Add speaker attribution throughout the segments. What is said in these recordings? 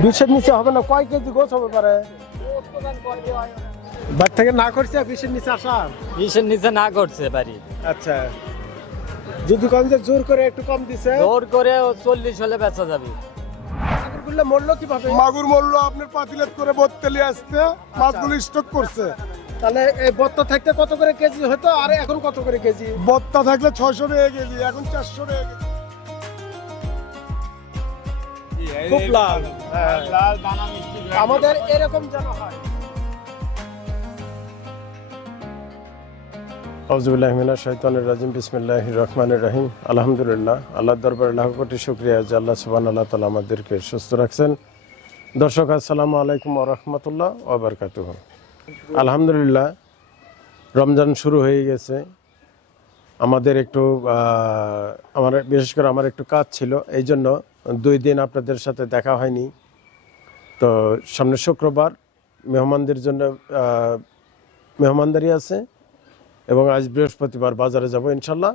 Speaker 1: বিশের নিচে হবে না কয় কেজি গোছ হবে পারে? বাড়ি থেকে না করছে বিশের নিচে আসা?
Speaker 2: বিশের নিচে না করছে বাড়ি।
Speaker 1: আচ্ছা। যদি কম যে জোর করে একটু কম দিছে?
Speaker 2: জোর করে ও চল্লিশ হলে বেচা যাবে।
Speaker 1: মাগুরগুলো মরলো কীভাবে?
Speaker 3: মাগুর মূল্য আপনার পাতিলেট করে বত্তেলি আসতে মাছগুলো স্টক করছে।
Speaker 1: তাহলে এই বত্তা থাকতে কত করে কেজি হতো আর এখন কত করে কেজি?
Speaker 3: বত্তা থাকলে ছয়শো টাকা কেজি এখন চারশো টাকা কেজি।
Speaker 1: খুব লাভ হ্যাঁ। আমাদের এরকম যেন হয়। আউজুবিল্লাহমিনা শৈতানুর রাজিম বিসমিল্লাহ রহমানুর রহিম। আলহামদুলিল্লাহ আল্লাহ দরবার লাখ কোটি শুক্রিয়া যে আল্লাহ সুবান আল্লাহ তালা আমাদেরকে সুস্থ রাখছেন। দর্শক আসসালামু আলাইকুম রহমতুল্লাহ ওবরকাত আলহামদুলিল্লাহ রমজান শুরু হয়ে গেছে। আমাদের একটু আমার বিশেষ করে আমার একটু কাজ ছিল। এই জন্য দুই দিন আপনাদের সাথে দেখা হয়নি। তো সামনে শুক্রবার মেহমানদের জন্য মেহমানদারি আছে এবং আজ বৃহস্পতিবার বাজারে যাব ইনশাল্লাহ।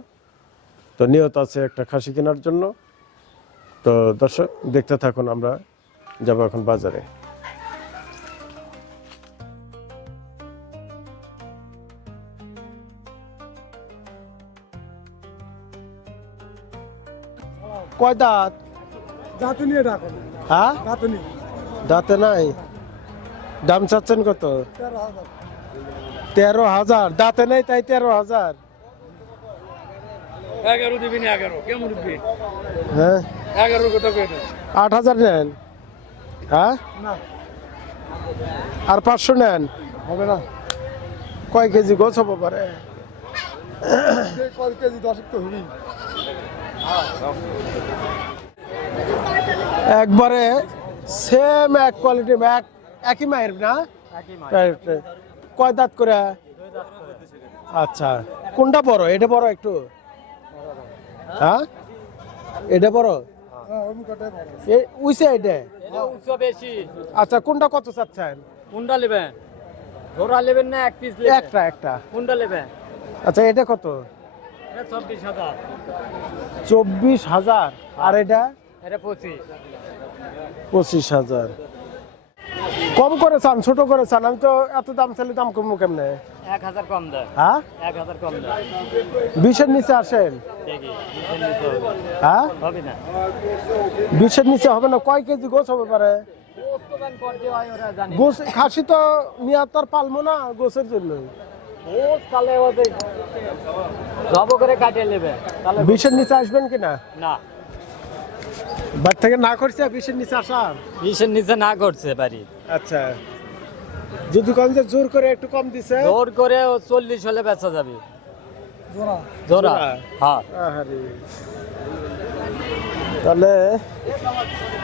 Speaker 1: তো নিয়ত আছে একটা খাসি কেনার জন্য। তো দর্শক, দেখতে থাকুন, আমরা যাব এখন বাজারে। কয় দাঁতে
Speaker 3: নিয়ে ডাকেন
Speaker 1: হ্যাঁ?
Speaker 3: দাঁতে নিয়ে।
Speaker 1: দাঁতে নাই? দাম চাচ্ছেন কত? তেরো হাজার। দাঁতে নেই তাই তেরো হাজার।
Speaker 4: এগারো দিবি না এগারো। কেমন দিবি?
Speaker 1: হ্যাঁ?
Speaker 4: এগারো
Speaker 1: আট হাজার নেন। হ্যাঁ? আর পাঁচশো নেন।
Speaker 3: হবে না।
Speaker 1: কয় কেজি গোছ হব পারে?
Speaker 3: কয় কেজি দশ তো হবি।
Speaker 1: একবারে সেম এক কোয়ালিটি এক একই মায়ের না. কয় দাঁত করে? আচ্ছা কোনটা বড়? এটা বড় একটু। হ্যাঁ? এটা বড়?
Speaker 3: ওই
Speaker 1: আচ্ছা কোনটা কত চাচ্ছেন?
Speaker 2: কোনটা নেবেন? জোড়া নেবেন না এক পিস
Speaker 1: একটা একটা।
Speaker 2: কোনটা নেবেন?
Speaker 1: আচ্ছা এটা কত?
Speaker 2: চব্বিশ হাজার।
Speaker 1: চব্বিশ হাজার। আর এটা?
Speaker 2: পঁচিশ।
Speaker 1: হাজার। কম করে চান ছোট করে চান আমি তো এত দাম চাইলে দাম কমবো কেমনে?
Speaker 2: এক হাজার কম দেয়
Speaker 1: হ্যাঁ?
Speaker 2: এক হাজার কম দেয়
Speaker 1: বিশের নিচে আসেন?
Speaker 2: দেখি নিচে হবে।
Speaker 1: হ্যাঁ?
Speaker 2: হবে না।
Speaker 1: বিশের নিচে হবে না কয় কেজি গোছ হবে পারে? গোছ খাসি তো নিয়ে তো আর পালবো না গোছের জন্য বিশের নিচে আসবেন কিনা
Speaker 2: না।
Speaker 1: বাড়ি থেকে না করছে বিশের নিচে আসা
Speaker 2: বিশের নিচে না করছে বাড়ি।
Speaker 1: আচ্ছা। যদি কম যে জোর করে একটু কম দিছে?
Speaker 2: জোর করে ও চল্লিশ হলে বেচা যাবে।
Speaker 3: জোড়া।
Speaker 2: জোড়া
Speaker 1: জোড়া?
Speaker 2: হ্যাঁ।
Speaker 1: তাহলে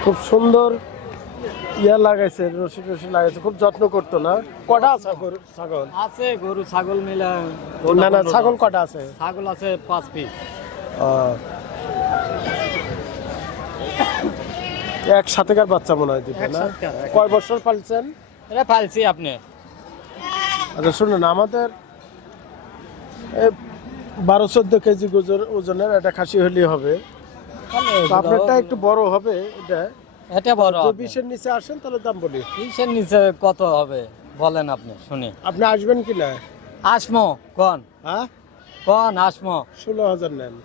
Speaker 1: খুব সুন্দর ইয়া লাগাইছে রশি টসি লাগাইছে খুব যত্ন করতো না? কটা আছে গরু ছাগল?
Speaker 2: আছে গরু ছাগল মিলে
Speaker 1: না না ছাগল কটা আছে?
Speaker 2: ছাগল আছে পাঁচ পিস।
Speaker 1: আহ। এক সাথেকার বাচ্চা মনে হয় দুটো না? কয় বছর পালছেন?
Speaker 2: এটা পালছি আপনি।
Speaker 1: আচ্ছা শুনুন আমাদের বারো চোদ্দ কেজি গুজর- ওজনের একটা খাসি হলেই হবে। আপনারটা একটু বড় হবে এটা।
Speaker 2: এটা বড়
Speaker 1: বিশের নিচে আসেন তাহলে দাম বলি।
Speaker 2: বিশের নিচে কত হবে? বলেন আপনি শুনি।
Speaker 1: আপনি আসবেন কি না?
Speaker 2: আসমো কন?
Speaker 1: হ্যাঁ?
Speaker 2: কন আসমো?
Speaker 1: ষোলো হাজার নেন।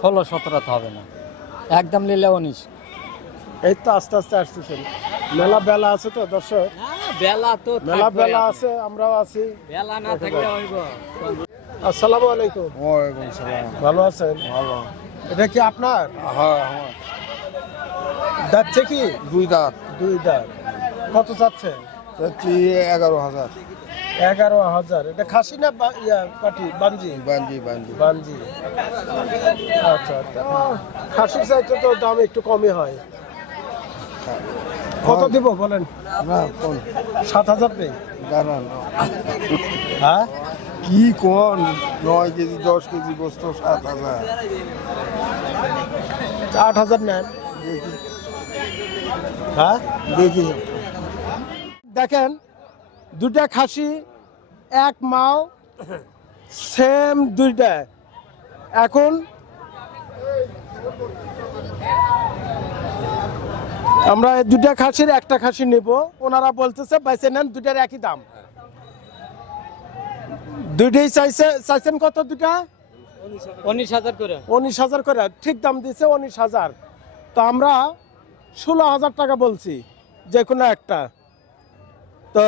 Speaker 2: ষোলো সতেরো হবে না। একদম নিলে উনিশ।
Speaker 1: এই তো আস্তে আস্তে আসতেছেন। মেলা বেলা আছে তো দর্শক?
Speaker 2: বেলা তো
Speaker 1: মেলা বেলা আছে আমরাও আছি।
Speaker 2: বেলা না থাকলে হইব।
Speaker 1: আসসালামু আলাইকুম।
Speaker 3: ওয়ালাইকুম সালাম।
Speaker 1: ভালো আছেন?
Speaker 3: ভালো।
Speaker 1: এটা কি আপনার?
Speaker 3: হ্যাঁ আমার।
Speaker 1: যাচ্ছে কি?
Speaker 3: দুই দাঁত।
Speaker 1: দুই দাঁত। কত চাচ্ছেন?
Speaker 3: চাচ্ছি এগারো হাজার।
Speaker 1: এগারো হাজার। এটা খাসি না ইয়া পাটি? বাঞ্জি
Speaker 3: বাঞ্জি বাঞ্জি
Speaker 1: বাঞ্জি আচ্ছা আচ্ছা। খাসির চাইতে তো দাম একটু কমই হয়। কত দিব বলেন? সাত হাজার
Speaker 3: দাঁড়ান
Speaker 1: হ্যাঁ?
Speaker 3: কি কোন? নয় কেজি দশ কেজি গোস্ত সাত হাজার।
Speaker 1: আট হাজার নেন। হ্যাঁ?
Speaker 3: দেখি।
Speaker 1: দেখেন দুটা খাসি এক মাও সেম দুইটা এখন আমরা দুটা খাসির একটা খাসি নিব। ওনারা বলতেছে বাইসে নেন দুটার একই দাম। দুইটাই চাইছে চাইছেন কত দুটা
Speaker 2: উনিশ হাজার করে।
Speaker 1: উনিশ হাজার করে। ঠিক দাম দিছে উনিশ হাজার। তো আমরা ষোলো হাজার টাকা বলছি যে কোনো একটা। তো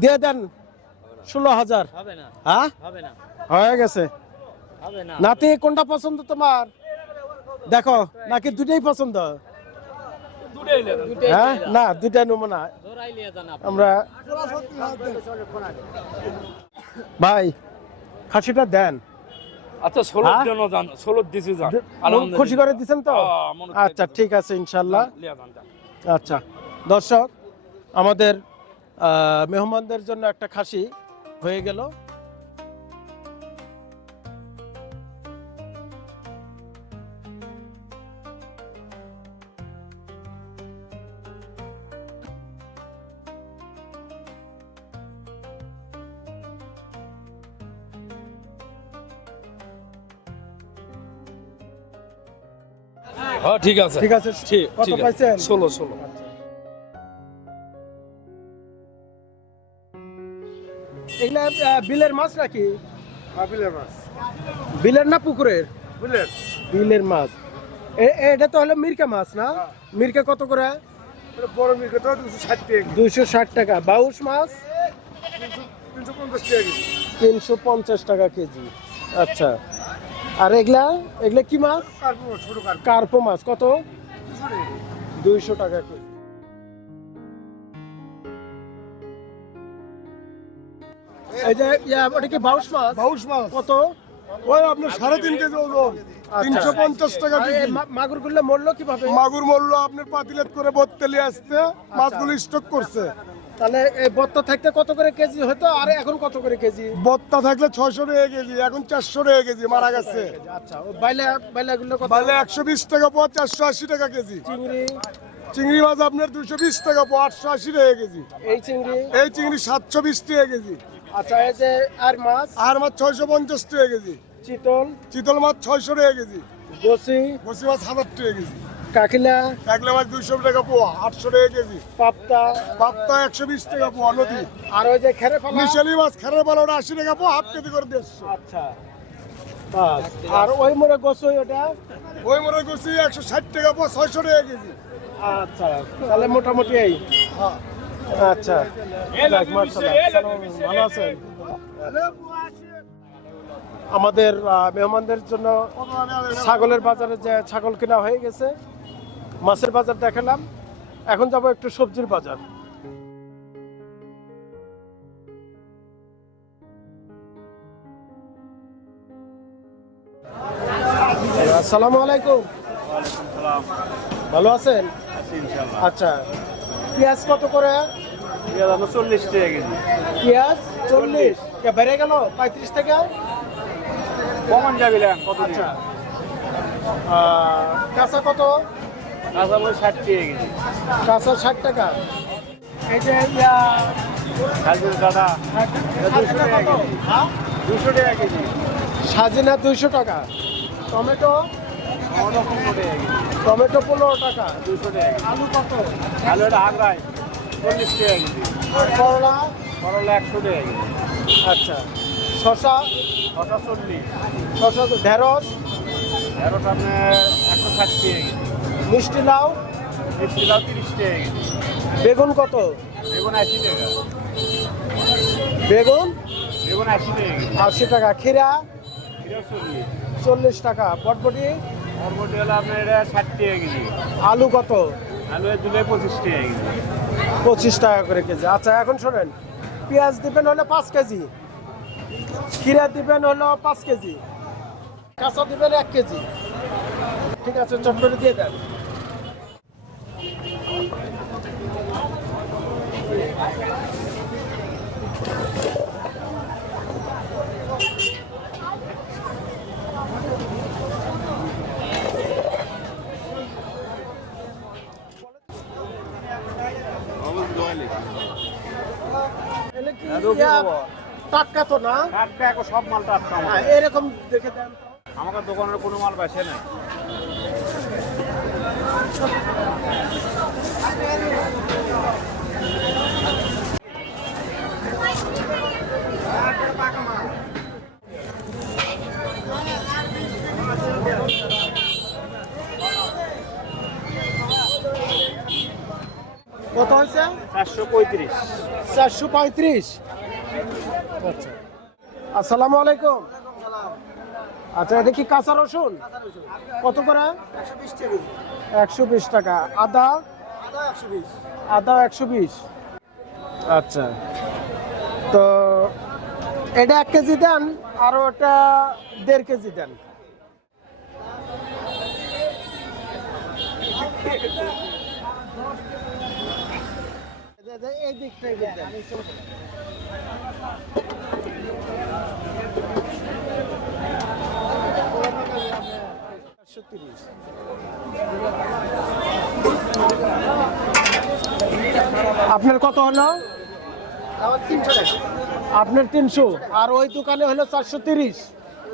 Speaker 1: দিয়ে দেন ষোলো হাজার। হ্যাঁ? হয়ে গেছে। নাতি কোনটা পছন্দ তোমার? দেখো নাকি দুটাই পছন্দ? হ্যাঁ? না দুইটা নেব না।
Speaker 2: জোড়াই নিয়ে যান আপনি।
Speaker 1: আমরা ভাই খাসিটা দেন।
Speaker 4: আচ্ছা ষোলো
Speaker 1: হ্যাঁ?
Speaker 4: জন্য যান ষোলো দিছি যান।
Speaker 1: খুশি করে দিচ্ছেন তো? আচ্ছা ঠিক আছে ইনশাল্লাহ। আচ্ছা দর্শক আমাদের মেহমানদের জন্য একটা খাসি হয়ে গেল।
Speaker 4: হ্যাঁ ঠিক আছে।
Speaker 1: ঠিক আছে
Speaker 4: ঠিক
Speaker 1: কত
Speaker 4: ঠিক আছে।
Speaker 1: পাইছেন?
Speaker 4: ষোলো ষোলো।
Speaker 1: এগুলা বিলের মাছ নাকি?
Speaker 3: বিলের মাছ।
Speaker 1: বিলের না পুকুরের?
Speaker 3: বুঝলেন
Speaker 1: বিলের মাছ। এ- এটা তো হলো মিরকা মাছ না? মিরকা কত করে?
Speaker 3: বড় মির্গে তো দুশো ষাট টাকা
Speaker 1: দুইশো ষাট টাকা। বাউশ মাছ?
Speaker 3: তিনশো পঞ্চাশ টাকা কেজি।
Speaker 1: তিনশো পঞ্চাশ টাকা কেজি। আচ্ছা। আর এগুলা এগুলা কি মাছ?
Speaker 3: কার্পো
Speaker 1: মাছ কত। দুইশো টাকা। কেজি এই যে ওটা কি বাউশ মাছ?
Speaker 3: বাউশ মাছ।
Speaker 1: কত?
Speaker 3: ওই আপনার সাড়ে তিন কেজি ওজন। তিনশো পঞ্চাশ টাকা
Speaker 1: এই
Speaker 3: কেজি।
Speaker 1: মরলো কীভাবে?
Speaker 3: মাগুর মূল্য আপনার পাতিলেট করে বত্তেলি আসতে মাছগুলো স্টক করছে।
Speaker 1: তাহলে এই বত্তা থাকতে কত করে কেজি হতো আর এখন কত করে কেজি?
Speaker 3: বত্তা থাকলে ছয়শো টাকা কেজি এখন চারশো টাকা কেজি মারা গেছে।
Speaker 1: আচ্ছা বাইলা বাইলাগুলো
Speaker 3: একশো বিশ টাকা পাওয়া চারশো আশি টাকা কেজি।
Speaker 1: চিংড়ি?
Speaker 3: চিংড়ি মাছ আপনার দুশো বিশ টাকা পাওয়া আটশো আশি টাকা কেজি।
Speaker 1: এই চিংড়ি?
Speaker 3: এই চিংড়ি সাতশো বিশ টাকা কেজি।
Speaker 1: আচ্ছা এই যে আর মাছ?
Speaker 3: আর মাছ ছয়শো পঞ্চাশ টাকা কেজি।
Speaker 1: চিতল?
Speaker 3: চিতল মাছ ছয়শো টাকা কেজি।
Speaker 1: গসি?
Speaker 3: বসি মাছ হাজার টাকা কেজি।
Speaker 1: কাকিলা
Speaker 3: কাকলে মাছ দুইশো টাকা পোয়া আটশো টাকা কেজি।
Speaker 1: পাপ্তা
Speaker 3: পাপ্তা একশো বিশ টাকা পোয়া নদী।
Speaker 1: আর ওই যে খেরে ফেলা
Speaker 3: মিশালি মাছ খেরার পালা ওটা আশি টাকা পোয়া হাফ কেজি করে দেড়শো।
Speaker 1: আচ্ছা। আর ওই মোড়ে গসই ওটা?
Speaker 3: ওই মনে করছি একশো ষাট টাকা পোয়া ছয়শো টাকা কেজি।
Speaker 1: আচ্ছা তাহলে মোটামুটি এই।
Speaker 3: হ্যাঁ।
Speaker 1: আচ্ছা। ভালো আছেন? আমাদের মেহমানদের জন্য ছাগলের বাজারে যে ছাগল কেনা হয়ে গেছে মাছের বাজার দেখালাম। এখন যাব একটু সবজির বাজার। আসসালামু আলাইকুম। ভালো আছেন? আচ্ছা পেঁয়াজ কত করে?
Speaker 3: চল্লিশ টাকা কেজি।
Speaker 1: পেঁয়াজ চল্লিশ। বেড়ে গেল পঁয়ত্রিশ টাকা?
Speaker 3: কমন যাবে কত
Speaker 1: আচ্ছা। কাঁচা কত?
Speaker 3: ষাট টাকা কেজি
Speaker 1: কাঁচা ষাট টাকা। এই যে ইয়া,
Speaker 3: কাটা।
Speaker 1: সাজনা কত? হ্যাঁ?
Speaker 3: দুশো টাকা কেজি।
Speaker 1: সাজিনা দুইশো টাকা। টমেটো?
Speaker 3: টাকা
Speaker 1: টমেটো পনেরো টাকা।
Speaker 3: দুশো টাকা
Speaker 1: আলু কত?
Speaker 3: আলু এটা আগ্রায় চল্লিশ টাকা কেজি।
Speaker 1: করলা?
Speaker 3: করলা একশো টাকা কেজি।
Speaker 1: আচ্ছা। শশা
Speaker 3: চল্লিশ।
Speaker 1: শশা তো ঢেঁড়স?
Speaker 3: এগারোটা আপনার একশো ষাট টাকা কেজি।
Speaker 1: মিষ্টি লাউ
Speaker 3: মিষ্টি লাউ তিরিশ টাকা
Speaker 1: বেগুন কত?
Speaker 3: বেগুন আশি টাকা।
Speaker 1: বেগুন?
Speaker 3: বেগুন আশি টাকা
Speaker 1: আশি টাকা। খিরা
Speaker 3: চল্লিশ।
Speaker 1: টাকা। বটবটি?
Speaker 3: বরবটি হলো আপনার এটা ষাট টাকা কেজি।
Speaker 1: আলু কত?
Speaker 3: আলু দুলে পঁচিশ টাকা কেজি।
Speaker 1: পঁচিশ টাকা করে কেজি। আচ্ছা এখন শোনেন। পেঁয়াজ দিবেন হলে পাঁচ কেজি। খিরা দিবেন হলো পাঁচ কেজি। কাঁচা দিবেন এক কেজি। ঠিক আছে চট করে দিয়ে দেন এলে কি ইয়া, টাটকা তো না?
Speaker 3: টাটকা এখন সব মাল টাটকা
Speaker 1: হ্যাঁ, এরকম দেখে দেন তো।
Speaker 3: দোকানের কোনো মাল বেছে নাই।
Speaker 1: হয়েছে
Speaker 5: চারশো পঁয়ত্রিশ।
Speaker 1: চারশো পঁয়ত্রিশ। আচ্ছা। আসসালামু আলাইকুম। আচ্ছা এটা কি কাঁচা রসুন? কত করে? একশো বিশ টাকা। আদা? আদা একশো বিশ। আচ্ছা। তো এটা এক কেজি দেন আর ওটা দেড় কেজি দেন। আপনার কত হলো? আপনার তিনশো। আর ওই দোকানে হলো চারশো তিরিশ।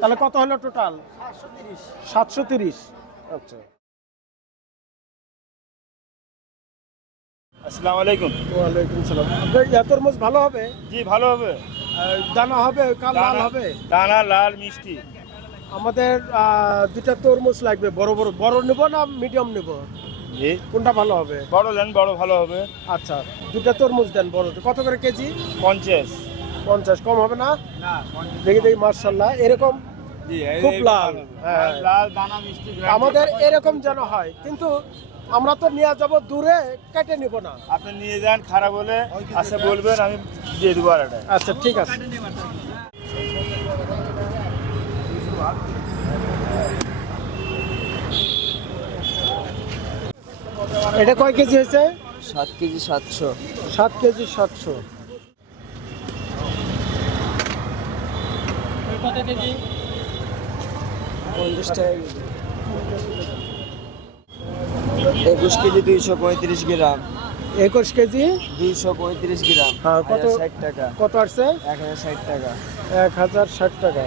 Speaker 1: তাহলে কত হলো টোটাল সাতশো তিরিশ। আচ্ছা।
Speaker 5: আসসালামু আলাইকুম।
Speaker 1: ওয়ালাইকুম সালাম। আপনার তরমুজ ভালো হবে?
Speaker 5: জি ভালো হবে।
Speaker 1: দানা হবে? লাল হবে?
Speaker 5: দানা লাল মিষ্টি।
Speaker 1: আমাদের দুটা তরমুজ লাগবে বড় বড়। বড় নেব না মিডিয়াম নেব?
Speaker 5: জি।
Speaker 1: কোনটা ভালো হবে?
Speaker 5: বড় দেন বড় ভালো হবে।
Speaker 1: আচ্ছা দুটা তরমুজ দেন বড়। কত করে কেজি?
Speaker 5: পঞ্চাশ।
Speaker 1: পঞ্চাশ কম হবে না? দেখি দেখি মার্শাল্লাহ এরকম খুব লাল, হ্যাঁ।
Speaker 5: লাল দানা মিষ্টি
Speaker 1: আমাদের এরকম যেন হয় কিন্তু আমরা তো নিয়ে যাব দূরে কেটে নিব না।
Speaker 5: আপনি নিয়ে যান খারাপ হলে আচ্ছা বলবেন আমি দিয়ে দেবো আর এটা
Speaker 1: আচ্ছা ঠিক আছে। এটা কয় কেজি হয়েছে?
Speaker 6: সাত কেজি সাতশো।
Speaker 1: সাত কেজি সাতশো।
Speaker 6: পঞ্চাশ টাকা কেজি। একুশ কেজি দুইশো পঁয়ত্রিশ গ্রাম।
Speaker 1: একুশ কেজি?
Speaker 6: দুইশো পঁয়ত্রিশ গ্রাম।
Speaker 1: হ্যাঁ, কত?
Speaker 6: ষাট টাকা।
Speaker 1: কত আসছে?
Speaker 6: এক হাজার ষাট টাকা।
Speaker 1: এক হাজার ষাট টাকা।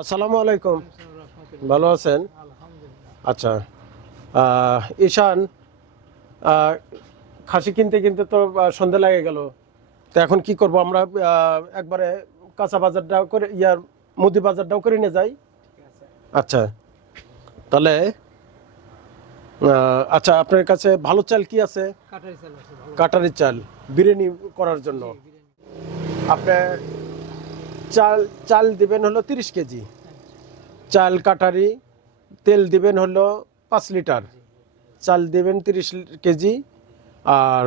Speaker 1: আসসালামু আলাইকুম। ভালো আছেন? আচ্ছা। ঈশান খাসি কিনতে কিনতে তো সন্ধে লাগে গেল। তো এখন কি করব? আমরা একবারে কাঁচা বাজারটাও করে ইয়ার মুদি বাজারটাও করে নিয়ে যাই। আচ্ছা। তাহলে আচ্ছা আপনার কাছে ভালো চাল কি আছে? কাটারি চাল বিরিয়ানি করার জন্য। আপনি চাল চাল দিবেন হলো তিরিশ কেজি। চাল কাটারি তেল দিবেন হলো পাঁচ লিটার। চাল দিবেন তিরিশ কেজি আর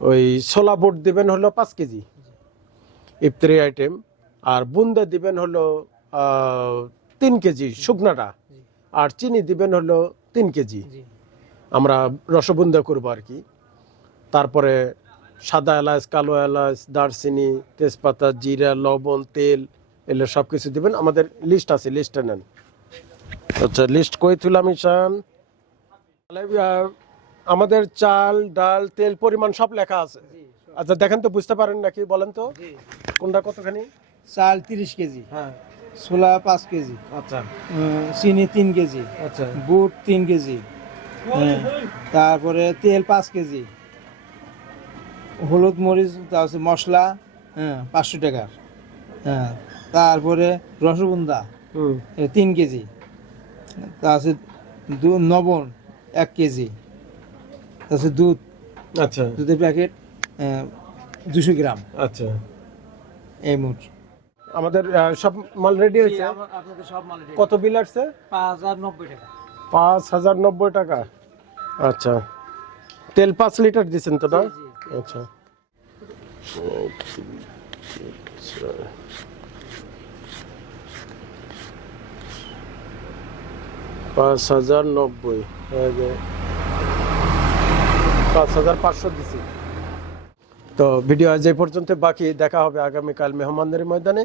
Speaker 1: ওই ছোলা বুট দিবেন হলো পাঁচ কেজি। ইফতারি আইটেম আর বুন্দা দিবেন হলো তিন কেজি শুকনাটা। আর চিনি দিবেন হলো তিন কেজি। আমরা রসবুন্দা করব আর কি। তারপরে সাদা এলাচ কালো এলাচ দারচিনি তেজপাতা জিরা লবণ তেল এগুলো সব কিছু দিবেন। আমাদের লিস্ট আছে লিস্টটা নেন। আচ্ছা লিস্ট কই তুলাম আহ, আমাদের চাল ডাল তেল পরিমাণ সব লেখা আছে। আচ্ছা দেখেন তো বুঝতে পারেন নাকি বলেন তো? কোনটা কতখানি?
Speaker 7: চাল তিরিশ কেজি।
Speaker 1: হ্যাঁ।
Speaker 7: ছোলা পাঁচ কেজি।
Speaker 1: আচ্ছা।
Speaker 7: চিনি তিন কেজি।
Speaker 1: আচ্ছা।
Speaker 7: বুট তিন কেজি। হ্যাঁ, তারপরে তেল পাঁচ কেজি। হলুদ মরিচ তারপরে মশলা হ্যাঁ পাঁচশো টাকার হ্যাঁ তারপরে রসগোন্দা তিন কেজি। তারপরে দু- নবন এক কেজি। তারপরে দুধ।
Speaker 1: আচ্ছা।
Speaker 7: দুধের প্যাকেট দুশো গ্রাম।
Speaker 1: আচ্ছা।
Speaker 7: এই মোট।
Speaker 1: আমাদের সব মাল রেডি হয়েছে? কত বিল আসছে?
Speaker 7: পাঁচ হাজার নব্বই টাকা।
Speaker 1: পাঁচ হাজার নব্বই টাকা। আচ্ছা। তেল পাঁচ লিটার দিচ্ছেন তো না? আচ্ছা। পাঁচ হাজার নব্বই। পাঁচ হাজার পাঁচশো দিছি। তো ভিডিও আজ এই পর্যন্ত বাকি দেখা হবে আগামীকাল মেহমানদারি ময়দানে।